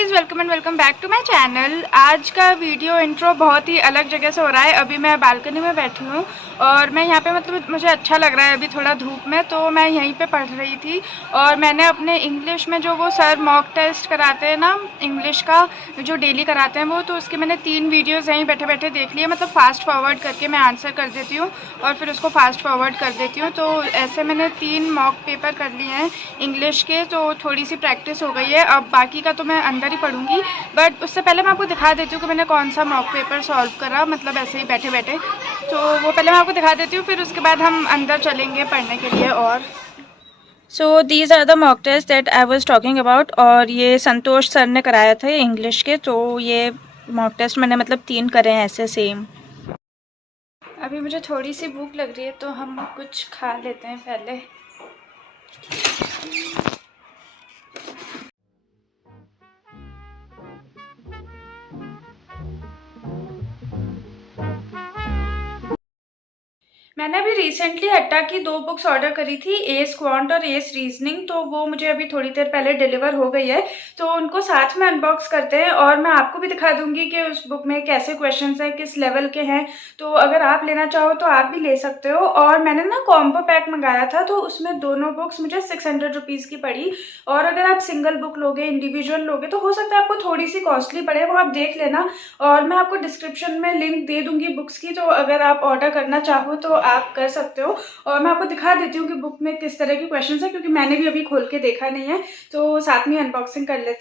Guys, welcome and welcome back to my channel. आज का video intro बहुत ही अलग जगह से हो रहा है। अभी मैं बालकनी में बैठी हूँ और मैं यहाँ पे मुझे अच्छा लग रहा है अभी थोड़ा धूप में, तो मैं यहीं पे पढ़ रही थी। और मैंने अपने इंग्लिश में जो वो सर मॉक टेस्ट कराते हैं ना, इंग्लिश का जो डेली कराते हैं वो, तो उसके मैंने 3 वीडियोज़ यहीं बैठे बैठे देख लिए। मतलब फास्ट फॉरवर्ड करके मैं आंसर कर देती हूँ और फिर उसको फास्ट फॉरवर्ड कर देती हूँ। तो ऐसे मैंने 3 मॉक पेपर कर लिए हैं इंग्लिश के, तो थोड़ी सी प्रैक्टिस हो गई है। अब बाकी का तो मैं अंदर ही पढ़ूंगी, बट उससे पहले मैं आपको दिखा देती हूँ कि मैंने कौन सा मॉक पेपर सॉल्व करा, मतलब ऐसे ही बैठे बैठे। तो वो पहले मैं आपको दिखा देती हूँ, फिर उसके बाद हम अंदर चलेंगे पढ़ने के लिए। और so these are the mock test that I was talking about, और ये संतोष सर ने कराया था इंग्लिश के। तो ये मॉक टेस्ट मैंने मतलब 3 करे हैं ऐसे सेम। अभी मुझे थोड़ी सी भूख लग रही है तो हम कुछ खा लेते हैं पहले। मैंने अभी रिसेंटली अट्टा की 2 बुक्स ऑर्डर करी थी, एस क्वांट और एस रीजनिंग। तो वो मुझे अभी थोड़ी देर पहले डिलीवर हो गई है, तो उनको साथ में अनबॉक्स करते हैं और मैं आपको भी दिखा दूंगी कि उस बुक में कैसे क्वेश्चंस हैं, किस लेवल के हैं। तो अगर आप लेना चाहो तो आप भी ले सकते हो। और मैंने ना कॉम्बो पैक मंगाया था, तो उसमें दोनों बुक्स मुझे 600 रुपीज़ की पड़ी। और अगर आप सिंगल बुक लोगे, इंडिविजुअल लोगे, तो हो सकता है आपको थोड़ी सी कॉस्टली पड़े, वो आप देख लेना। और मैं आपको डिस्क्रिप्शन में लिंक दे दूंगी बुक्स की, तो अगर आप ऑर्डर करना चाहो तो आप कर सकते हो। और मैं आपको दिखा देती हूँ कि बुक में किस तरह के क्वेश्चंस है, क्योंकि मैंने भी अभी खोल के देखा नहीं है, तो साथ में अनबॉक्सिंग कर लेती हूँ।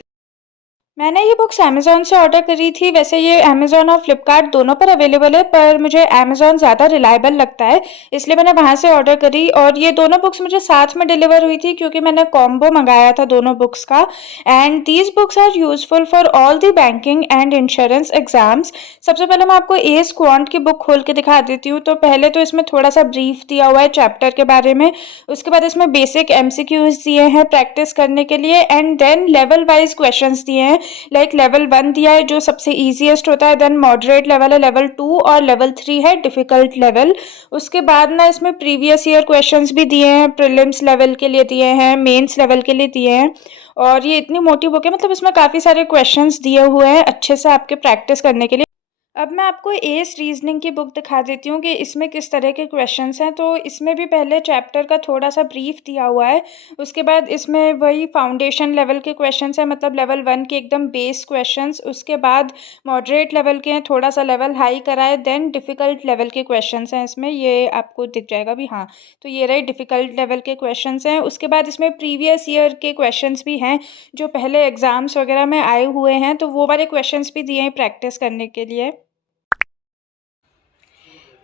मैंने ये बुक्स अमेज़ॉन से ऑर्डर करी थी। वैसे ये अमेज़ॉन और फ्लिपकार्ट दोनों पर अवेलेबल है, पर मुझे अमेज़ॉन ज़्यादा रिलायबल लगता है, इसलिए मैंने वहाँ से ऑर्डर करी। और ये दोनों बुक्स मुझे साथ में डिलीवर हुई थी, क्योंकि मैंने कॉम्बो मंगाया था दोनों बुक्स का। And these books are useful for all the banking and insurance exams. सबसे पहले मैं आपको एस क्वांट की बुक खोल के दिखा देती हूँ। तो पहले तो इसमें थोड़ा सा ब्रीफ दिया हुआ है चैप्टर के बारे में। उसके बाद इसमें बेसिक एमसीक्यूज दिए हैं प्रैक्टिस करने के लिए, and then level wise questions दिए हैं। लाइक लेवल 1 दिया है जो सबसे ईजीएस्ट होता है, देन मॉडरेट लेवल है लेवल 2, और लेवल 3 है डिफिकल्ट लेवल। उसके बाद ना इसमें प्रीवियस ईयर क्वेश्चंस भी दिए हैं, प्रीलिम्स लेवल के लिए दिए हैं, मेंस लेवल के लिए दिए हैं। और ये इतनी मोटी बुक है, मतलब इसमें काफ़ी सारे क्वेश्चंस दिए हुए हैं अच्छे से आपके प्रैक्टिस करने के लिए। अब मैं आपको एस रीजनिंग की बुक दिखा देती हूँ कि इसमें किस तरह के क्वेश्चंस हैं। तो इसमें भी पहले चैप्टर का थोड़ा सा ब्रीफ दिया हुआ है। उसके बाद इसमें वही फाउंडेशन लेवल के क्वेश्चंस हैं, मतलब लेवल 1 के एकदम बेस क्वेश्चंस। उसके बाद मॉडरेट लेवल के हैं, थोड़ा सा लेवल हाई करा है, देन डिफ़िकल्ट लेवल के क्वेश्चंस हैं इसमें। ये आपको दिख जाएगा भी, हाँ। तो ये रहे डिफ़िकल्ट लेवल के क्वेश्चंस हैं। उसके बाद इसमें प्रीवियस ईयर के क्वेश्चंस भी हैं, जो पहले एग्ज़ाम्स वगैरह में आए हुए हैं, तो वो वाले क्वेश्चंस भी दिए हैं प्रैक्टिस करने के लिए।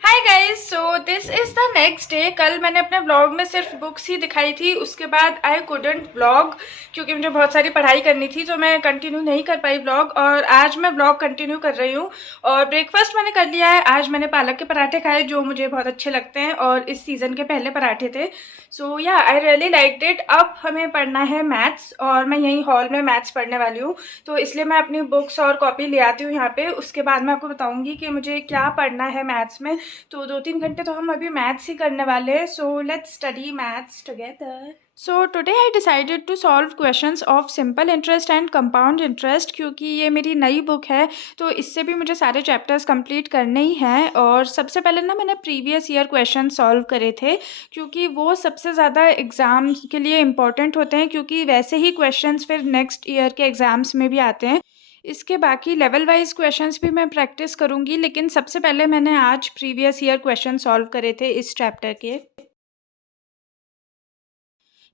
Hi guys, so this is the next day. कल मैंने अपने ब्लॉग में सिर्फ बुक्स ही दिखाई थी, उसके बाद आई कुडंट ब्लॉग, क्योंकि मुझे बहुत सारी पढ़ाई करनी थी, तो मैं कंटिन्यू नहीं कर पाई ब्लॉग। और आज मैं ब्लॉग कंटिन्यू कर रही हूँ। और ब्रेकफास्ट मैंने कर लिया है। आज मैंने पालक के पराठे खाए, जो मुझे बहुत अच्छे लगते हैं, और इस सीज़न के पहले पराठे थे। सो या आई रियली लाइक्ड इट। अब हमें पढ़ना है मैथ्स, और मैं यहीं हॉल में मैथ्स पढ़ने वाली हूँ, तो इसलिए मैं अपनी बुक्स और कॉपी ले आती हूँ यहाँ पे। उसके बाद मैं आपको बताऊँगी कि मुझे क्या पढ़ना है मैथ्स में। तो 2-3 घंटे तो हम अभी मैथ्स ही करने वाले हैं। So let's study maths together. So today I decided to solve questions of simple interest and compound interest, क्योंकि ये मेरी नई बुक है, तो इससे भी मुझे सारे चैप्टर्स कंप्लीट करने ही हैं। और सबसे पहले ना मैंने प्रीवियस ईयर क्वेश्चन सॉल्व करे थे, क्योंकि वो सबसे ज़्यादा एग्ज़ाम के लिए इम्पॉर्टेंट होते हैं, क्योंकि वैसे ही क्वेश्चंस फिर नेक्स्ट ईयर के एग्ज़ाम्स में भी आते हैं। इसके बाकी लेवल वाइज क्वेश्चंस भी मैं प्रैक्टिस करूंगी, लेकिन सबसे पहले मैंने आज प्रीवियस ईयर क्वेश्चन सॉल्व करे थे इस चैप्टर के।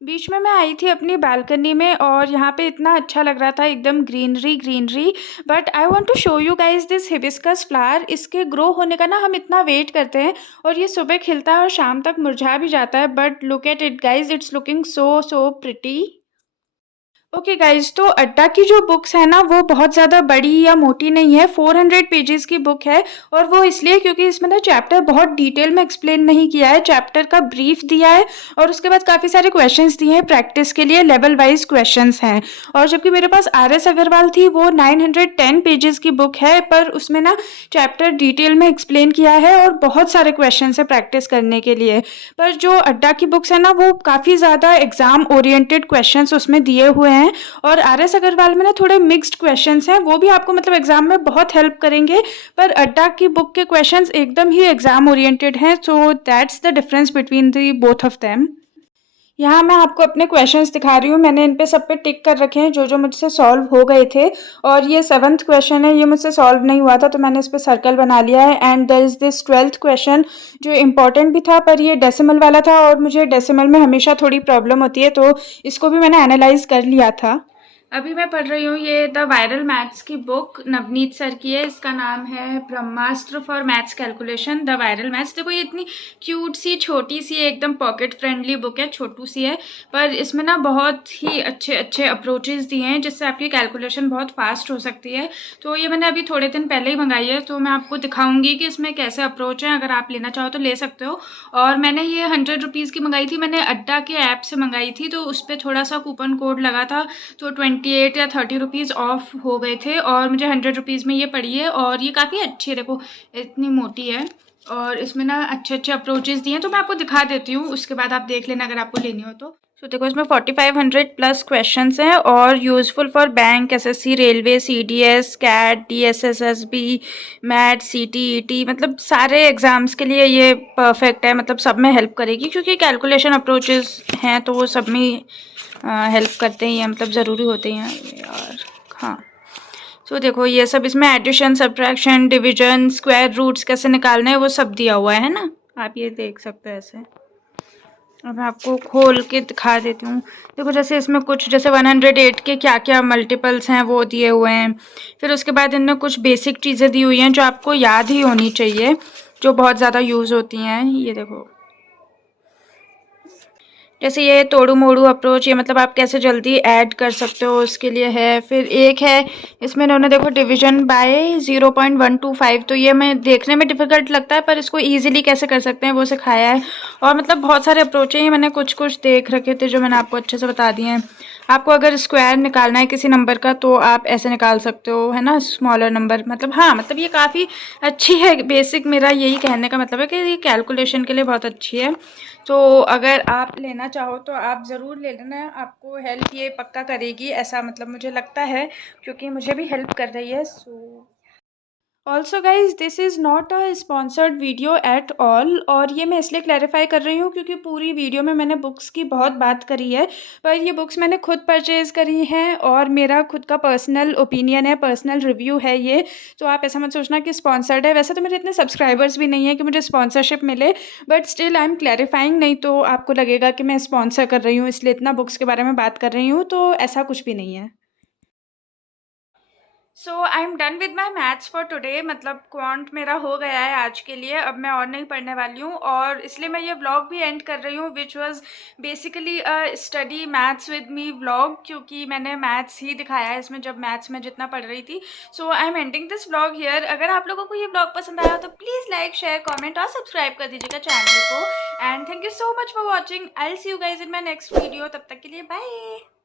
बीच में मैं आई थी अपनी बालकनी में, और यहाँ पे इतना अच्छा लग रहा था, एकदम greenery greenery. But I want to show you guys this hibiscus flower. इसके ग्रो होने का ना हम इतना वेट करते हैं, और ये सुबह खिलता है और शाम तक मुरझा भी जाता है, but look at it guys, it's looking so so pretty. Okay guys, तो अड्डा की जो बुक्स है ना, वो बहुत ज़्यादा बड़ी या मोटी नहीं है। 400 पेजेस की बुक है, और वो इसलिए क्योंकि इसमें ना चैप्टर बहुत डिटेल में एक्सप्लेन नहीं किया है, चैप्टर का ब्रीफ दिया है, और उसके बाद काफ़ी सारे क्वेश्चंस दिए हैं प्रैक्टिस के लिए, लेवल वाइज क्वेश्चंस हैं। और जबकि मेरे पास RS अग्रवाल थी, वो 910 पेजेस की बुक है, पर उसमें ना चैप्टर डिटेल में एक्सप्लेन किया है, और बहुत सारे क्वेश्चन है प्रैक्टिस करने के लिए। पर जो अड्डा की बुक्स है ना, वो काफ़ी ज़्यादा एग्जाम ओरिएंटेड क्वेश्चन उसमें दिए हुए हैं। हैं, और RS अग्रवाल में ना थोड़े मिक्स्ड क्वेश्चंस हैं, वो भी आपको मतलब एग्जाम में बहुत हेल्प करेंगे। पर अड्डा की बुक के क्वेश्चंस एकदम ही एग्जाम ओरिएंटेड हैं, so that's the difference between the both of them. यहाँ मैं आपको अपने क्वेश्चंस दिखा रही हूँ, मैंने इन पे सब पे टिक कर रखे हैं जो जो मुझसे सॉल्व हो गए थे। और ये 7th क्वेश्चन है, ये मुझसे सॉल्व नहीं हुआ था तो मैंने इस पे सर्कल बना लिया है। And there is this 12th question जो इम्पॉर्टेंट भी था, पर ये डेसिमल वाला था और मुझे डेसिमल में हमेशा थोड़ी प्रॉब्लम होती है, तो इसको भी मैंने एनालाइज कर लिया था। अभी मैं पढ़ रही हूँ ये द वायरल मैथ्स की बुक, नवनीत सर की है। इसका नाम है Brahmastra for maths calculation, the viral maths. देखो ये इतनी क्यूट सी छोटी सी एकदम पॉकेट फ्रेंडली बुक है, छोटू सी है, पर इसमें ना बहुत ही अच्छे अच्छे अप्रोचेस दिए हैं जिससे आपकी कैलकुलेशन बहुत फास्ट हो सकती है। तो ये मैंने अभी थोड़े दिन पहले ही मंगाई है, तो मैं आपको दिखाऊंगी कि इसमें कैसे अप्रोच है। अगर आप लेना चाहो तो ले सकते हो। और मैंने ये 100 रुपीज़ की मंगाई थी, मैंने अड्डा के ऐप से मंगाई थी, तो उस पर थोड़ा सा कूपन कोड लगा था, तो 28 या 30 रुपीज़ ऑफ हो गए थे और मुझे 100 रुपीज़ में ये पड़ी है। और ये काफ़ी अच्छी है, देखो इतनी मोटी है और इसमें ना अच्छे अच्छे अप्रोचेस दिए हैं, तो मैं आपको दिखा देती हूँ, उसके बाद आप देख लेना अगर आपको लेनी हो तो। देखो इसमें 4500 प्लस क्वेश्चंस हैं और useful for bank, SSC, railway, CDS, CAT, DSSSB, MAT, CTET, मतलब सारे एग्ज़ाम्स के लिए ये परफेक्ट है, मतलब सब में हेल्प करेगी क्योंकि कैलकुलेशन अप्रोचेस हैं तो वो सब में हेल्प करते ही हैं, मतलब ज़रूरी होते हैं यार। हाँ, तो देखो ये सब इसमें addition, subtraction, division, square roots कैसे निकालने हैं वो सब दिया हुआ है ना, आप ये देख सकते हो ऐसे। अब मैं आपको खोल के दिखा देती हूँ। देखो जैसे इसमें कुछ जैसे 108 के क्या क्या मल्टीपल्स हैं वो दिए हुए हैं। फिर उसके बाद इनमें कुछ बेसिक चीज़ें दी हुई हैं जो आपको याद ही होनी चाहिए, जो बहुत ज़्यादा यूज़ होती हैं। ये देखो जैसे ये तोड़ू मोड़ू अप्रोच, ये मतलब आप कैसे जल्दी ऐड कर सकते हो उसके लिए है। फिर एक है इसमें इन्होंने देखो डिवीजन बाय 0.125, तो ये मैं देखने में डिफ़िकल्ट लगता है पर इसको इजीली कैसे कर सकते हैं वो सिखाया है। और मतलब बहुत सारे अप्रोच हैं, ये मैंने कुछ कुछ देख रखे थे जो मैंने आपको अच्छे से बता दिए हैं। आपको अगर स्क्वायर निकालना है किसी नंबर का तो आप ऐसे निकाल सकते हो, है ना, स्मॉलर नंबर। मतलब हाँ, मतलब ये काफ़ी अच्छी है। बेसिक मेरा यही कहने का मतलब है कि ये कैलकुलेशन के लिए बहुत अच्छी है। तो अगर आप लेना चाहो तो आप ज़रूर ले लेना, आपको हेल्प ये पक्का करेगी, ऐसा मतलब मुझे लगता है क्योंकि मुझे भी हेल्प कर रही है। So also guys this is not a sponsored video at all, और ये मैं इसलिए क्लैरिफाई कर रही हूँ क्योंकि पूरी वीडियो में मैंने बुक्स की बहुत बात करी है, पर ये बुक्स मैंने खुद परचेज़ करी हैं और मेरा खुद का पर्सनल ओपिनियन है, पर्सनल रिव्यू है ये। तो आप ऐसा मत सोचना कि स्पॉन्सर्ड है। वैसे तो मेरे इतने सब्सक्राइबर्स भी नहीं है कि मुझे स्पॉन्सरशिप मिले, but still I am clarifying, नहीं तो आपको लगेगा कि मैं स्पॉन्सर कर रही हूँ इसलिए इतना बुक्स के बारे में बात कर रही हूँ, तो ऐसा कुछ भी नहीं है। So I am done with my maths for today, मतलब क्वांट मेरा हो गया है आज के लिए, अब मैं और नहीं पढ़ने वाली हूँ और इसलिए मैं ये व्लॉग भी एंड कर रही हूँ, which was basically a study maths with me vlog, क्योंकि मैंने मैथ्स ही दिखाया है इसमें जब मैथ्स में जितना पढ़ रही थी। So I am ending this vlog here. अगर आप लोगों को ये व्लॉग पसंद आया तो प्लीज़ लाइक, शेयर, कॉमेंट और सब्सक्राइब कर दीजिएगा चैनल को। And thank you so much for watching. I will see you guys in my next video. तब तक के लिए बाय।